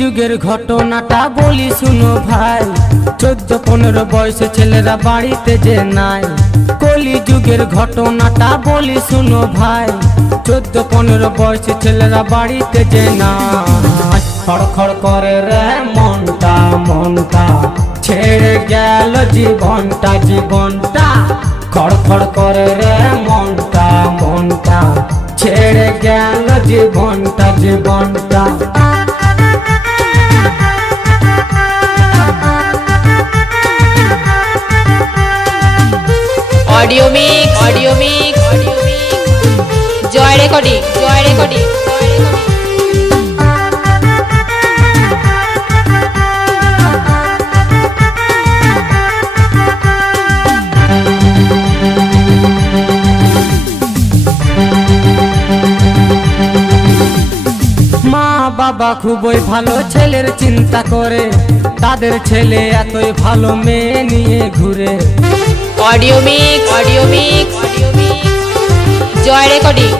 যুগের ঘটনাটা বলি শুনো ভাই, 14-15 বয়সে ছেলেরা বাড়িতে যে নাই। কলি যুগের ঘটনাটা বলি শুনো ভাই, 14-15 বয়সে ছেলেরা বাড়িতে যে নাই। খড়খড় করে রে মনটা মনটা, ছেড়ে গেল জীবনটা জীবনটা। খড়খড় করে রে মনটা মনটা, ছেড়ে গেল জীবনটা জীবনটা। অডিও মিক্স জয় রেকর্ডিং মা বাবা খুবই ভালো ছেলের চিন্তা করে, তাদের ছেলে এতই ভালো মেয়ে নিয়ে ঘুরে। অডিও মিক্স জয় রেকর্ডিং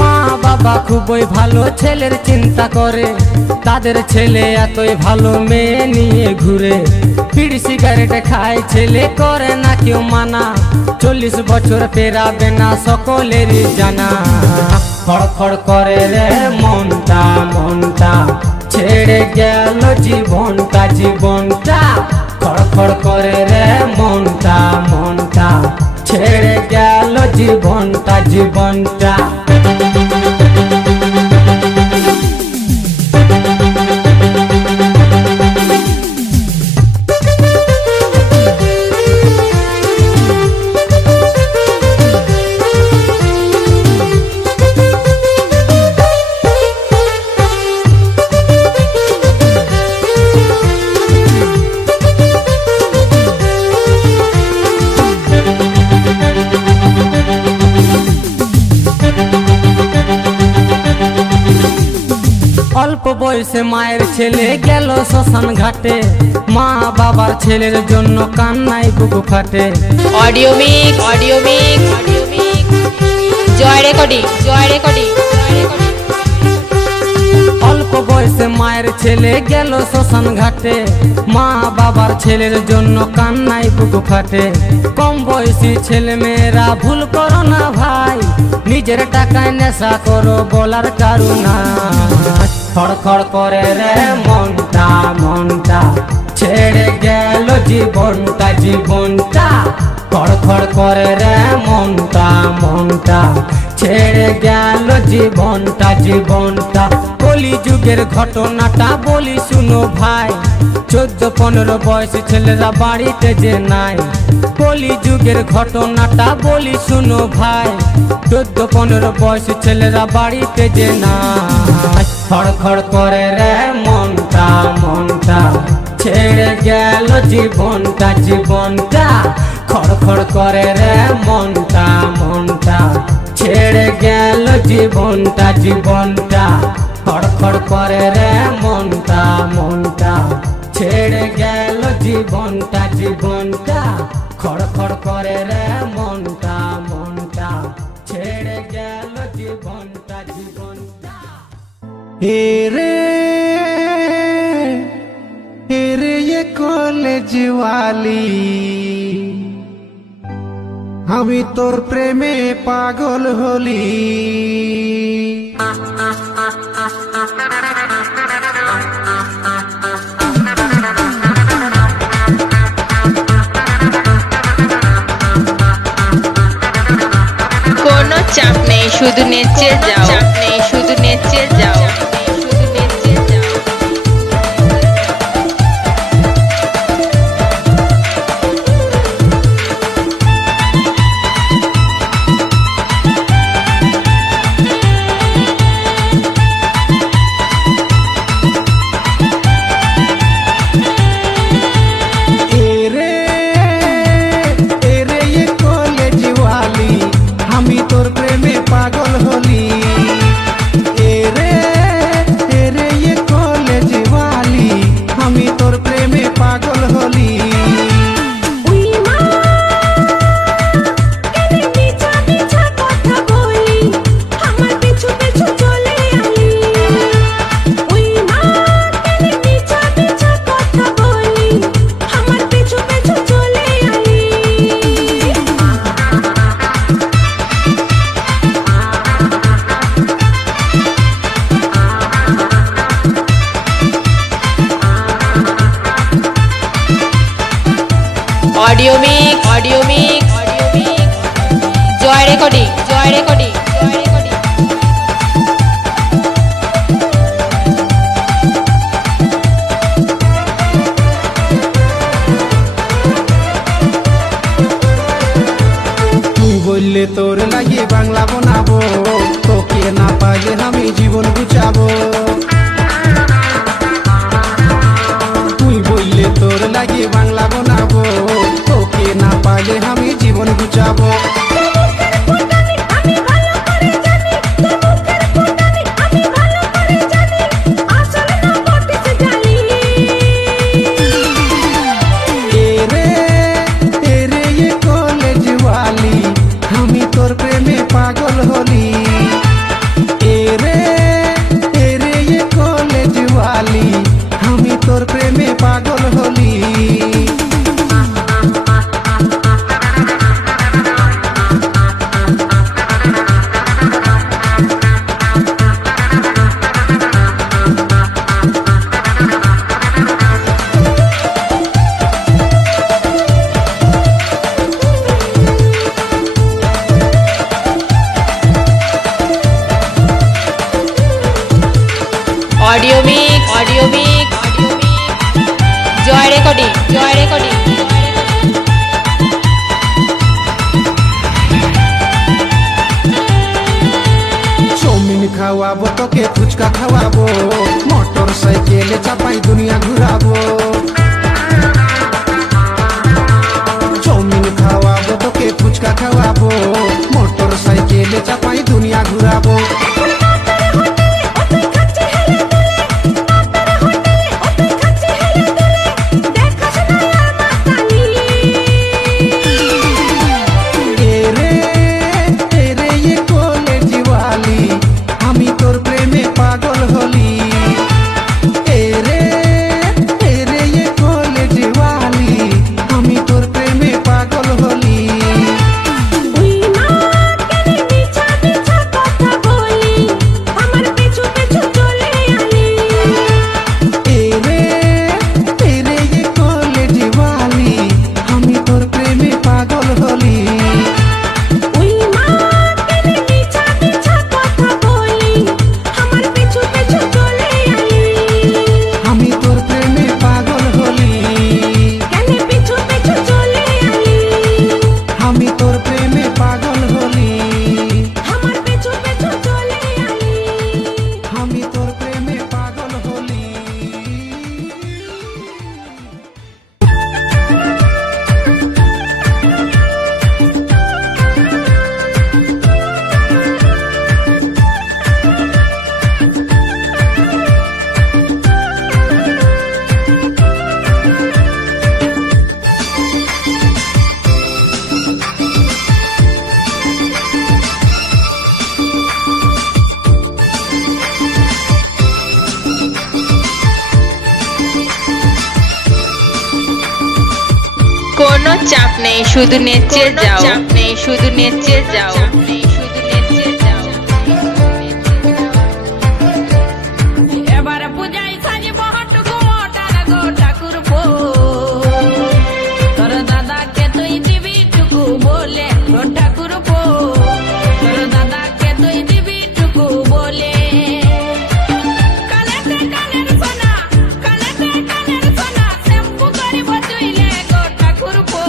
মা বাবা খুবই ভালো ছেলের চিন্তা করে, তাদের ছেলে এতই ভালো মেয়ে নিয়ে ঘুরে। বিড়ি সিগারেট খায় ছেলে, করে না কেউ মানা, 40 বছর পেরাবে না সকলেরই জানা। খড়খড় করে রে মনটা মনটা, ছেড়ে গেল জীবনটা জীবনটা। খড়খড় করে রে মনটা মনটা, ছেড়ে গেল জীবনটা জীবনটা। অল্প বয়সে মায়ের ছেলে গেল শ্মশান ঘাটে, মা বাবার ছেলের জন্য কান্নায় বুক ফাটে। অডিও মিক্স জয় রেকর্ডিং অল্প বয়সে মায়ের ছেলে গেল শ্মশান ঘাটে, মা বাবার ছেলের জন্য কান্নায় বুক ফাটে। কম বয়সী ছেলে মেয়েরা ভুল করো না ভাই, নিজের টাকায় নেশা করো বলার কারুনা। খড়খড় করে রে মনটা মনটা, ছেড়ে গেল জীবনটা জীবনটা। খড়খড় করে রে মনটা মনটা, ছেড়ে গেল জীবনটা জীবনটা। কলি যুগের ঘটনাটা বলি শুনো ভাই, 14-15 বয়সী ছেলেরা বাড়িতে যে নাই। কলি যুগের ঘটনাটা বলি শুনো ভাই, 14-15 বয়সী ছেলেরা বাড়িতে যে নাই। খড়খড় করে রে মনটা মনটা, ছেড়ে গেল জীবনটা জীবনটা। খড়খড় করে রে মনটা মনটা, ছেড়ে গেল জীবনটা জীবনটা। খড়খড় করে রে মনটা মনটা, ছেড়ে গেল জীবনটা জীবনটা। খড়খড় করে রে মনটা মনটা, ছেড়ে গেল জীবনটা জীবনটা। रे ये कॉलेज वाली, আমি তোর প্রেমে পাগল হলি। কোনো চাপ নেই, শুধু নেচে যাও। আমি তোর প্রেমে পাগল হলি। এ রে রেকর্ডিং জয় রেকর্ডিং জয় রেকর্ডিং তুই বললে তোর লাগে বাংলা বানাবো, তোকে না পাইলে আমি জীবন গুছাবো। তুই বললে তোর লাগে বাংলা বানাবো, তোকে না পাইলে আমি জীবন গুছাবো। তোর প্রেমে পাগল হলি এরে এরে কলেজ ওয়ালি, আমি তোর প্রেমে পাগল হলি। অডিও মিক্স জয় রেকর্ডিং জয় রেকর্ডিং চাউমিন খাওয়াবো তোকে, ফুচকা খাওয়াবো, মোটর সাইকেলে চাপাই দুনিয়া ঘুরাবো। চাউমিন খাওয়াবো তোকে, ফুচকা খাওয়াবো, মোটর সাইকেলে চাপাই দুনিয়া ঘুরাবো। আমি তোর প্রেমে পাগল হলি এরে এরে কলেজ ওয়ালি, আমি তোর প্রেমে পাগল হলি। এরে এরে কলেজ ওয়ালি, আমি তোর প্রেমে পাগল হলি। আমি তোর প্রেমে পাগল হলি, আমি তোর প্রেমে পাগল হলি, আমি তোর প্রেমে পাগল হলি। কোনো চাপ নেই, শুধু নেচে যাও, চাপ নেই শুধু নেচে যাও, শুধু নেচে যাও। এবার পূজায় সাজিব হটকু মোটার গো ঠাকুর পো, তোর দাদাকে তুই দিবি টুকু বলে গো ঠাকুর পো, তোর দাদাকে তুই দিবি টুকু বলে। কালেতে কানের সোনা, কালেতে কানের সোনা, শ্যাম্পু করিব চুইলে গো ঠাকুর পো,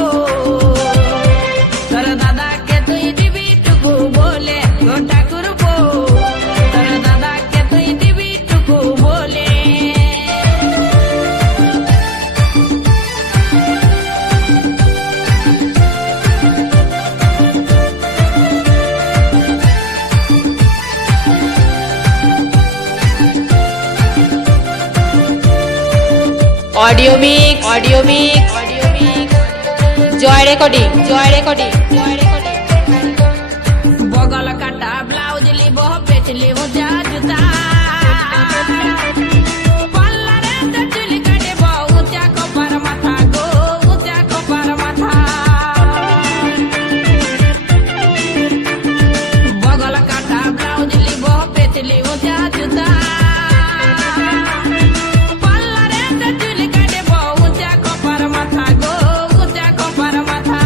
তোর দাদাকে তুই দিবি টুকু বলে গো ঠাকুর পো, তোর দাদাকে তুই দিবি টুকু বলে। অডিও মিক্স জয় রেকর্ডিং জয় রেকর্ডিং জয় রেকর্ডিং বগল কাটা ব্লাউজ লিব পেছলি উঁচা জুতা, পাল্লারে তো চুলি কাটিব উঁচা কপার মাথা গো, উঁচা কপার মাথা। বগল কাটা ব্লাউজ লিব পেছলি উঁচা জুতা, পাল্লারে তো চুলি কাটিব উঁচা কপার মাথা গো, উঁচা কপার মাথা।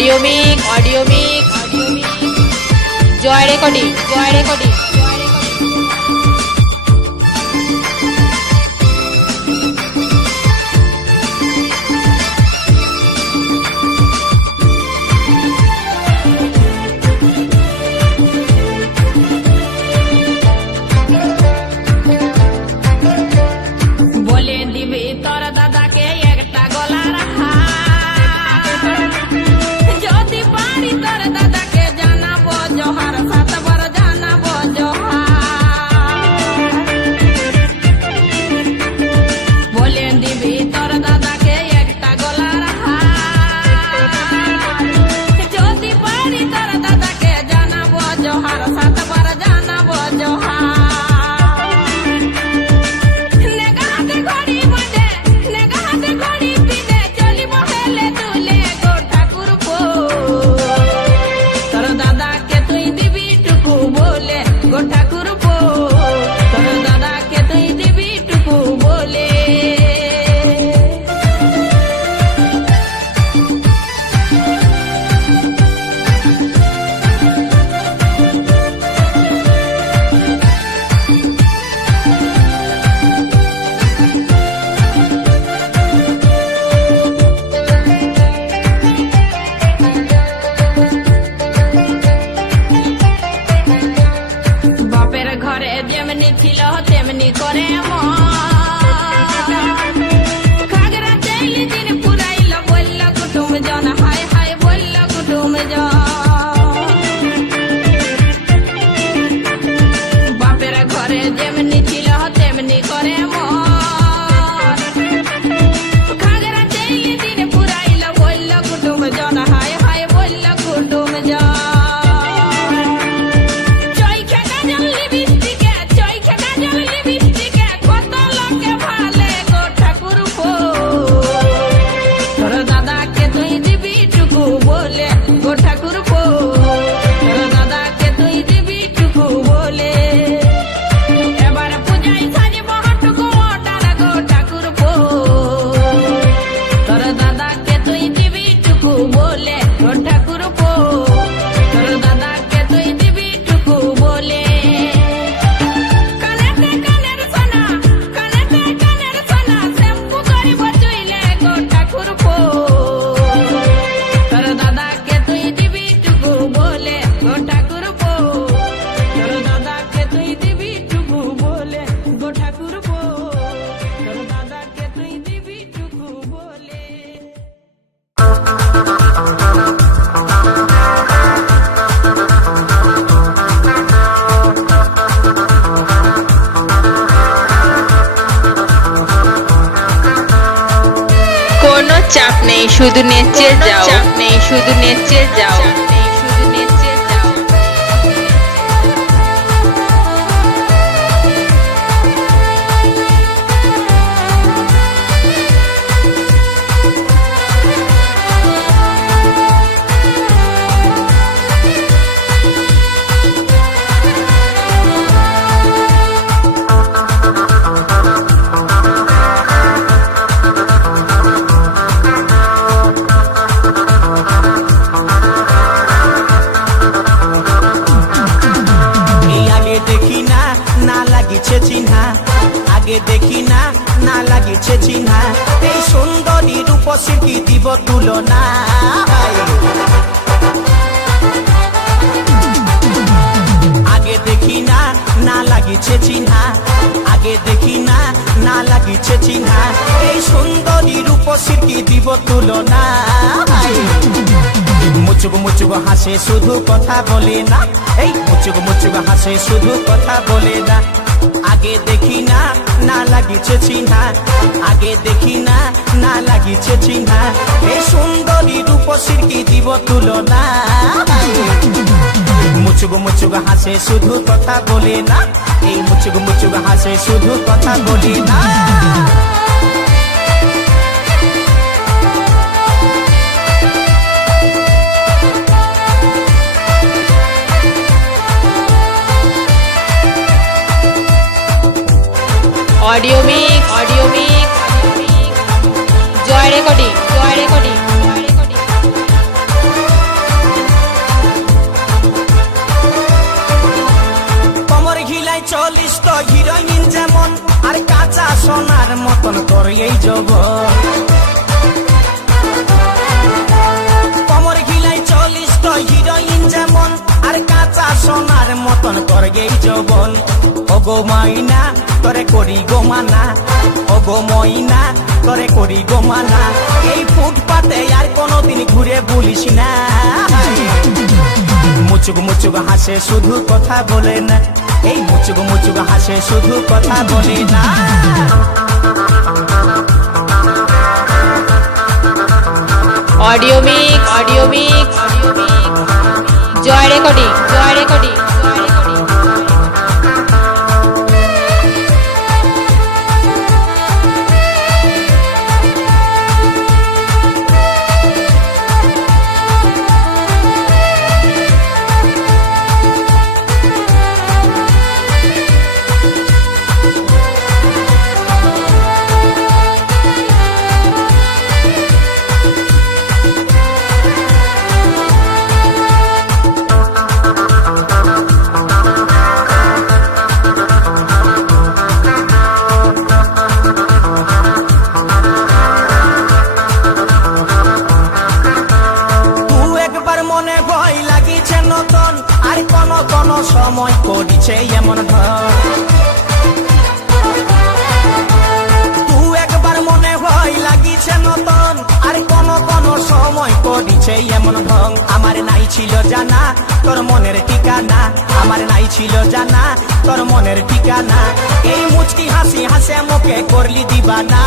অডিও মিক্স জয় রেকর্ডিং বলে দিবি তোর দাদাকে একটা গলার হার। যদি পারি তোর দাদাকে জানাবো জোহার, 7 বার জানাবো জোহার। বলে দিবি তোর দাদাকে একটা গলার হার। যদি পারি তোর দাদাকে জানাবো জোহার, 7 বার জানাবো জোহার। বাপের ঘরে যেমনি ছিল তেমনি করে খাগড়া চাইলি দিন পুরাইল বলল কুটুম জন, হায় হায় বলল কুটুম জন। বাপের ঘরে যেমনি ছিল তেমনি করে খাগড়া চাইলি দিন পুরাইল বলল কুটুম জন, হায় হায় বলল কুটুম জন। কোনো চাপ নেই, শুধু নেচে যাও। দেখি না না লাগিছে চিহ্না, এই সুন্দরী রূপসী কি দিব তুলনা। আগে দেখি না না লাগিছে চিহ্না, আগে দেখি না না লাগিছে চিহ্না, এই সুন্দরী রূপসী কি দিব তুলনা। মুচুক মুচুক হাসে শুধু কথা বলে না, এই মুচুক মুচুক হাসে শুধু কথা বলে না। আগে দেখি না না লাগিছে চিহ্না, আগে দেখি না না লাগিছে চিহ্না, এই সুন্দরী রূপসীর কি দিব তুলনা। মুচুক মুচুক হাসে শুধু কথা বলে না, এই মুচুক মুচুক হাসে শুধু কথা বলে না। অডিও মিক্স জয় রেকর্ডিং কাঁচা সোনার মতন তোর এই যৌবন। কমর গিলাই চলিস তো হিরোইন যেমন, আর কাঁচা সোনার মতন তোর এই যৌবন। ওগো ময়না তোরে করি গো মানা, ওগো ময়না তোরে করি গো মানা, এই ফুটপাতে আর কোনোদিন ঘুরে বলিস না। মুচুক মুচুক হাসে শুধু কথা বলে না, এই মুচুক মুচুক হাসে শুধু কথা বলে না। অডিও মিক্স জয় রেকর্ডিং। মনে ভয় লাগিছে নতুন, আর কোন কোন সময় করিছে এমন ধর। তুই একবার মনে ভয় লাগিছে নতুন, আর কোন কোন সময় করিছে এমন ঢং। আমার নাই ছিল জানা তোর মনের ঠিকানা, আমার নাই ছিল জানা তোর মনের ঠিকানা, এই মুচকি হাসি হাসে মুখে করলি দিবানা।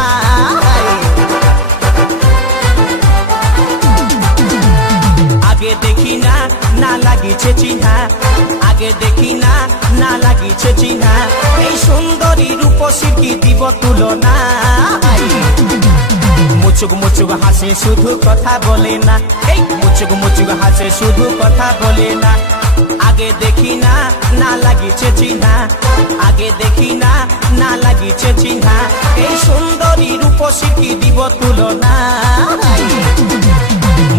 আগে দেখি না না লাগিছে চিহ্না, আগে দেখি না না লাগিছে চিহ্না, এই সুন্দরী রূপসী কি দিব তুলনা। মুচুক মুচুক হাসে শুধু কথা বলে না, এই মুচুক মুচুক হাসে শুধু কথা বলে না। আগে দেখি না না লাগিছে চিহ্না, আগে দেখি না না লাগিছে চিহ্না, এই সুন্দরী রূপসী কি দিব তুলনা।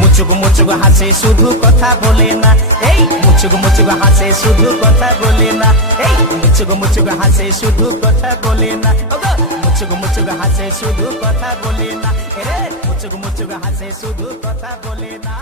মুচুক মুচুক হাসে শুধু কথা বলে না, এই মুচুক মুচুক হাসে শুধু কথা বলে না, এই মুচুক মুচুক হাসে শুধু কথা বলে না, মুচুক মুচুক হাসে শুধু কথা বলে না, মুচুক মুচুক হাসে শুধু কথা বলে না।